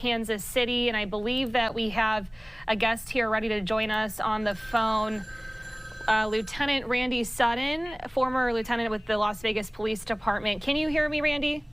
Kansas City, and I believe that we have a guest here ready to join us on the phone. Lieutenant Randy Sutton, former lieutenant with the Las Vegas Police Department. Can you hear me, Randy?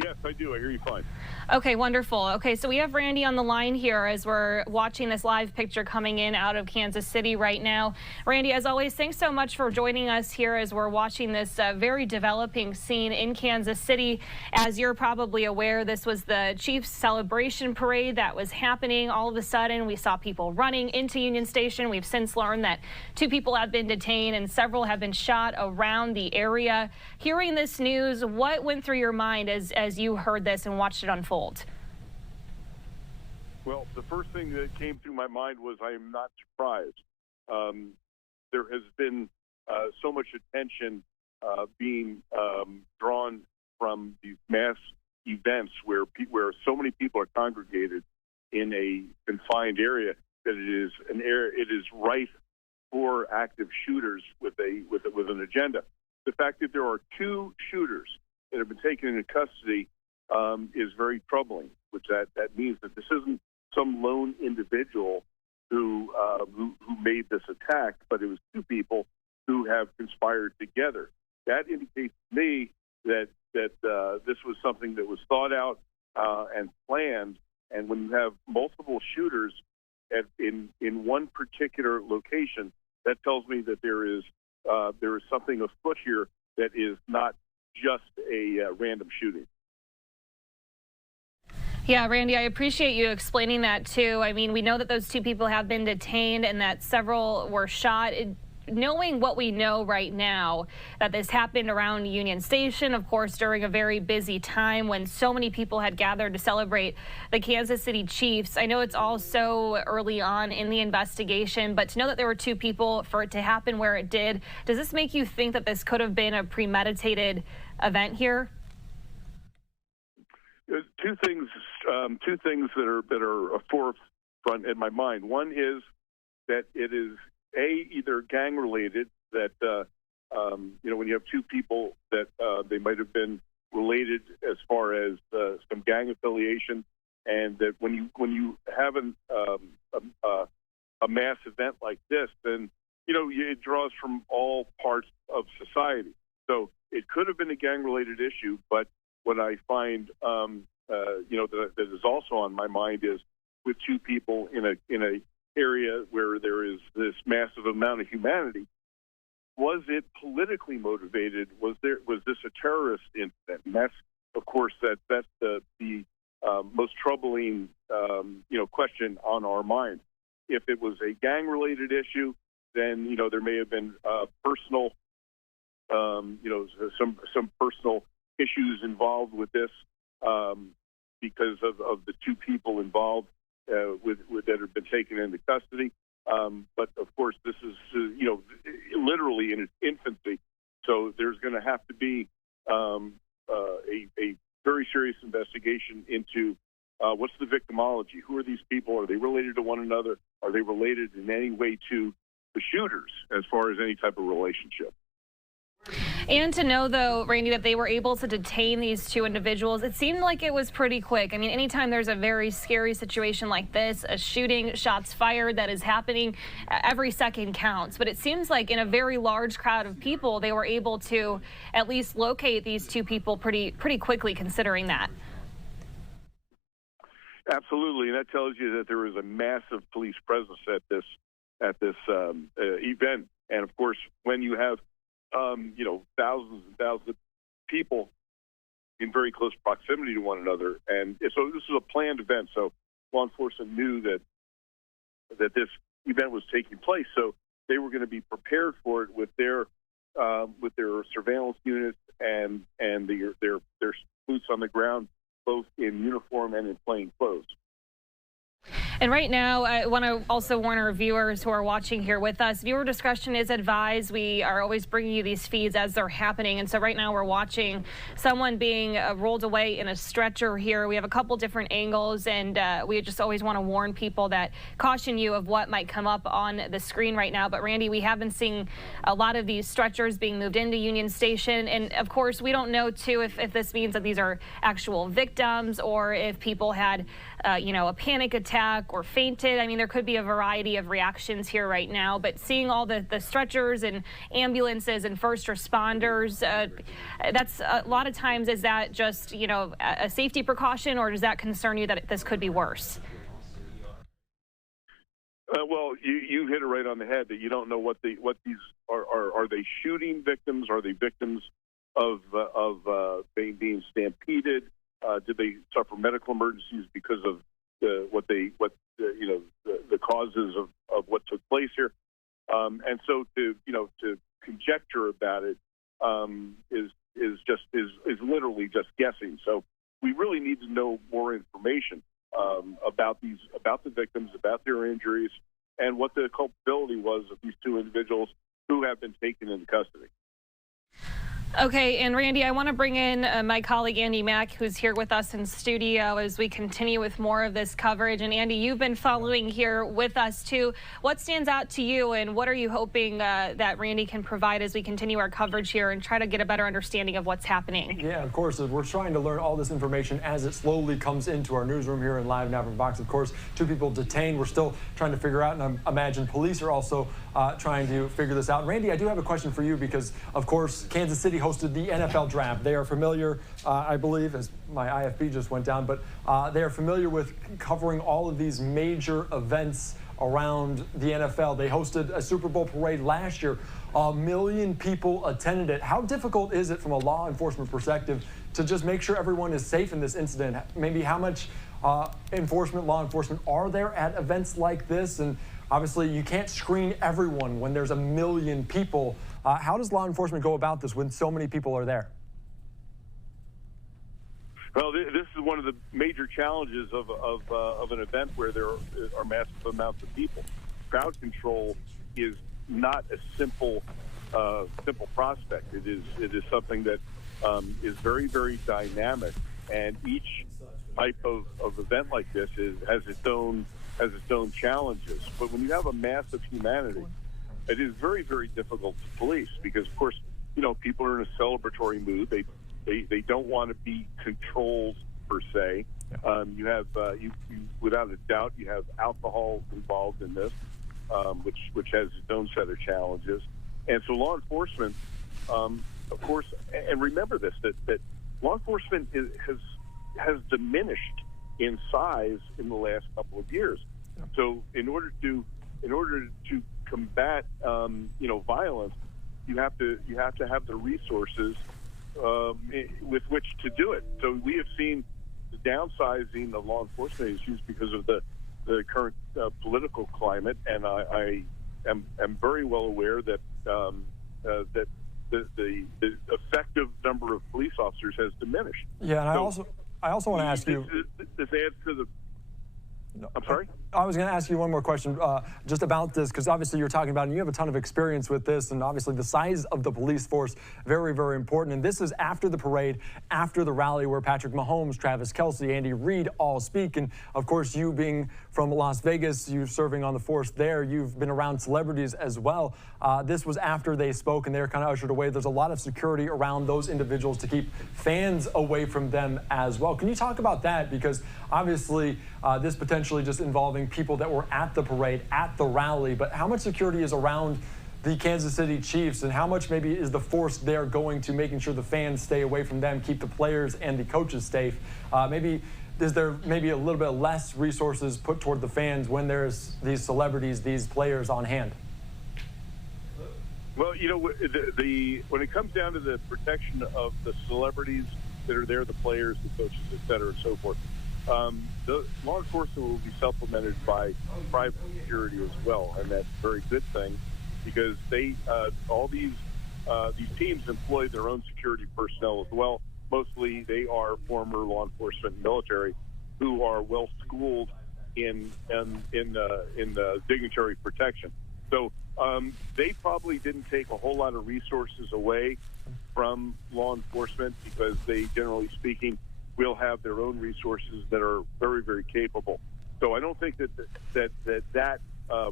Yes, I do. I hear you fine. Okay, wonderful. Okay, so we have Randy on the line here as we're watching this live picture coming in out of Kansas City right now. Randy, as always, thanks so much for joining us here as we're watching this very developing scene in Kansas City. As you're probably aware, this was the Chiefs celebration parade that was happening. All of a sudden, we saw people running into Union Station. We've since learned that 2 people have been detained and several have been shot around the area. Hearing this news, what went through your mind as you heard this and watched it unfold? Well, the first thing that came through my mind was I am not surprised. There has been so much attention being drawn from these mass events where so many people are congregated in a confined area that it is rife for active shooters with an agenda. The fact that there are 2 shooters that have been taken into custody is very troubling, which that means that this isn't some lone individual who made this attack, but it was 2 people who have conspired together. That indicates to me that this was something that was thought out and planned. And when you have multiple shooters in one particular location, that tells me that there is something afoot here that is not just a random shooting. Yeah, Randy, I appreciate you explaining that too. I mean, we know that those 2 people have been detained and that several were shot. Knowing what we know right now, that this happened around Union Station, of course, during a very busy time when so many people had gathered to celebrate the Kansas City Chiefs. I know it's all so early on in the investigation, but to know that there were 2 people, for it to happen where it did, does this make you think that this could have been a premeditated event here? There's two things that are a forefront in my mind. One is that it is either gang related, that when you have 2 people that they might have been related as far as some gang affiliation, and that when you have a mass event like this, then it draws from all parts of society. So it could have been a gang related issue, but what I find, that is also on my mind is with 2 people in a area where there is this massive amount of humanity. Was it politically motivated? Was this a terrorist incident? And that's, of course, that's the most troubling question on our mind. If it was a gang related issue, then there may have been personal some personal issues involved with this because of the 2 people involved that have been taken into custody. But of course, this is literally in its infancy, so there's going to have to be a very serious investigation into what's the victimology. Who are these people? Are they related to one another? Are they related in any way to the shooters as far as any type of relationship? And to know, though, Randy, that they were able to detain these 2 individuals, it seemed like it was pretty quick. I mean, anytime there's a very scary situation like this, a shooting, shots fired that is happening, every second counts. But it seems like in a very large crowd of people, they were able to at least locate these 2 people pretty quickly, considering that. Absolutely, and that tells you that there was a massive police presence at this event. And of course, when you have thousands and thousands of people in very close proximity to one another. And so this is a planned event. So law enforcement knew that this event was taking place. So they were going to be prepared for it with their surveillance units and their boots on the ground, both in uniform and in plain clothes. And right now, I want to also warn our viewers who are watching here with us, viewer discretion is advised. We are always bringing you these feeds as they're happening. And so right now we're watching someone being rolled away in a stretcher here. We have a couple different angles, and we just always want to warn people that caution you of what might come up on the screen right now. But Randy, we have been seeing a lot of these stretchers being moved into Union Station. And of course, we don't know too if this means that these are actual victims or if people had, a panic attack or fainted. I mean, there could be a variety of reactions here right now, but seeing all the stretchers and ambulances and first responders, that's a lot of times, is that just, a safety precaution, or does that concern you that this could be worse? Well, you hit it right on the head that you don't know what these are they shooting victims? Are they victims of being stampeded? Did they suffer medical emergencies because of the causes of what took place here? And so to conjecture about it is literally just guessing. So we really need to know more information about the victims, about their injuries, and what the culpability was of these two individuals who have been taken into custody. Okay, and Randy, I want to bring in my colleague Andy Mack, who's here with us in studio as we continue with more of this coverage. And Andy, you've been following here with us too. What stands out to you, and what are you hoping that Randy can provide as we continue our coverage here and try to get a better understanding of what's happening? Yeah, of course. We're trying to learn all this information as it slowly comes into our newsroom here in LiveNOW from Fox. Of course, 2 people detained. We're still trying to figure out, and I imagine police are also trying to figure this out. Randy, I do have a question for you because, of course, Kansas City hosted the NFL draft. They are familiar, I believe, as my IFB just went down, but they are familiar with covering all of these major events around the NFL. They hosted a Super Bowl parade last year. 1 million people attended it. How difficult is it from a law enforcement perspective to just make sure everyone is safe in this incident? Maybe how much law enforcement are there at events like this? And obviously, you can't screen everyone when there's 1 million people. How does law enforcement go about this when so many people are there? Well, this is one of the major challenges of an event where there are massive amounts of people. Crowd control is not a simple prospect. It is something that is very, very dynamic, and each type of event like this has its own challenges. But when you have a mass of humanity, it is very, very difficult to police because, of course, people are in a celebratory mood. They don't want to be controlled per se. You have without a doubt, you have alcohol involved in this, which has its own set of challenges. And so law enforcement, of course, and remember this, that law enforcement has diminished in size in the last couple of years. So in order to combat violence, you have to have the resources with which to do it. So we have seen the downsizing of law enforcement issues because of the current political climate, and I am very well aware that that the effective number of police officers has diminished. Yeah, and I also want to ask you. This adds to the. I'm sorry? I was going to ask you one more question just about this, because obviously you're talking about, and you have a ton of experience with this, and obviously the size of the police force, very, very important. And this is after the parade, after the rally where Patrick Mahomes, Travis Kelce, Andy Reid all speak. And of course, you being from Las Vegas, you serving on the force there, you've been around celebrities as well. This was after they spoke and they were kind of ushered away. There's a lot of security around those individuals to keep fans away from them as well. Can you talk about that? Because obviously this potentially just involving people that were at the parade, at the rally, but how much security is around the Kansas City Chiefs, and how much maybe is the force there going to making sure the fans stay away from them, keep the players and the coaches safe? Is there maybe a little bit less resources put toward the fans when there's these celebrities, these players on hand? Well, when it comes down to the protection of the celebrities that are there, the players, the coaches, et cetera, and so forth, the law enforcement will be supplemented by private security as well, and that's a very good thing because all these teams employ their own security personnel as well. Mostly, they are former law enforcement and military who are well schooled in dignitary protection. So they probably didn't take a whole lot of resources away from law enforcement because they, generally speaking, will have their own resources that are very, very capable. So I don't think that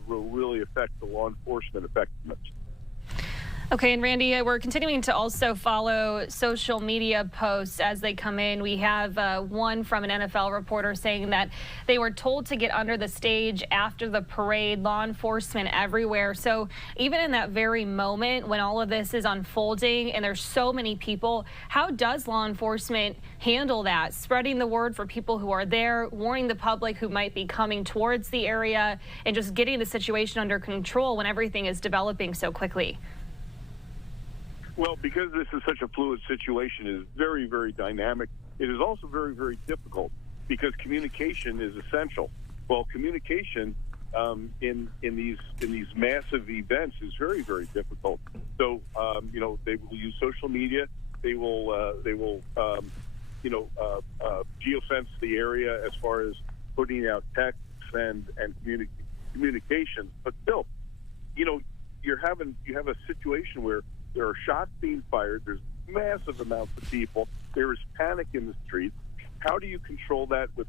will really affect the law enforcement effectiveness. Okay, and Randy, we're continuing to also follow social media posts as they come in. We have one from an NFL reporter saying that they were told to get under the stage after the parade, law enforcement everywhere. So even in that very moment when all of this is unfolding and there's so many people, how does law enforcement handle that? Spreading the word for people who are there, warning the public who might be coming towards the area, and just getting the situation under control when everything is developing so quickly. Well, because this is such a fluid situation, it is very, very dynamic. It is also very, very difficult because communication is essential. Well, communication in these massive events is very, very difficult. So, they will use social media. They will geofence the area as far as putting out texts and communications. But still, you have a situation where there are shots being fired. There's massive amounts of people. There is panic in the streets. How do you control that with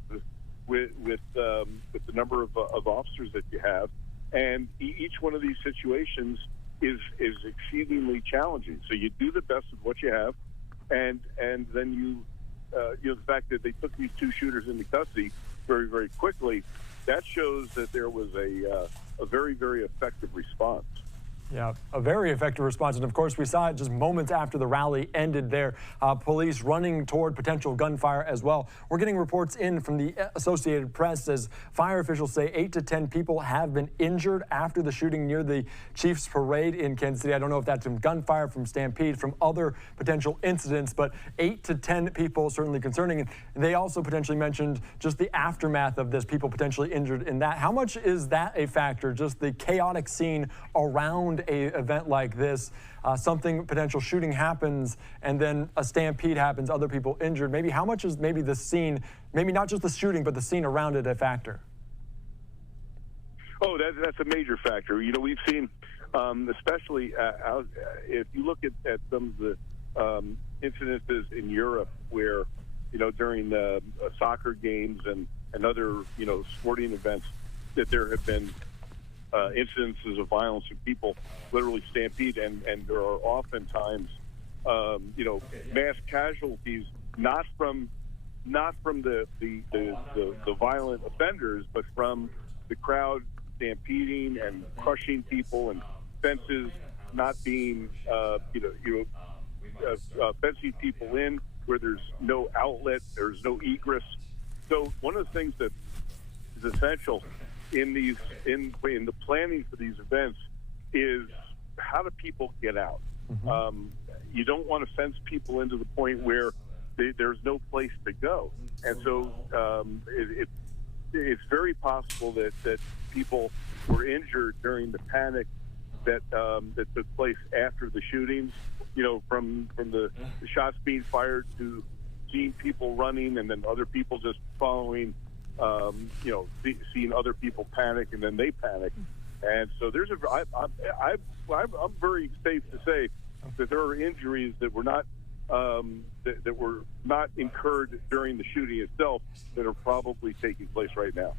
the number of officers that you have? And each one of these situations is exceedingly challenging. So you do the best with what you have, and then the fact that they took these two shooters into custody very, very quickly, that shows that there was a very, very effective response. Yeah, a very effective response. And of course, we saw it just moments after the rally ended there. Police running toward potential gunfire as well. We're getting reports in from the Associated Press as fire officials say 8 to 10 people have been injured after the shooting near the Chiefs parade in Kansas City. I don't know if that's from gunfire, from stampede, from other potential incidents, but 8 to 10 people, certainly concerning. And they also potentially mentioned just the aftermath of this, people potentially injured in that. How much is that a factor, just the chaotic scene around a event like this, potential shooting happens and then a stampede happens, other people injured? Maybe how much is maybe the scene, maybe not just the shooting, but the scene around it a factor? Oh, that's a major factor. We've seen, especially if you look at some of the incidences in Europe where, during the soccer games and other, sporting events, that there have been incidences of violence and people literally stampede, and there are oftentimes mass casualties, not from the violent offenders, but from the crowd stampeding and crushing people, and fences not being fencing people in where there's no outlet, there's no egress. So one of the things that is essential in the planning for these events is, how do people get out? Mm-hmm. You don't want to fence people into the point where there's no place to go, and so it's very possible that people were injured during the panic that took place after the shootings. From the shots being fired to seeing people running, and then other people just following. Seeing other people panic, and then they panic, and so I'm very safe to say that there are injuries that were not incurred during the shooting itself that are probably taking place right now.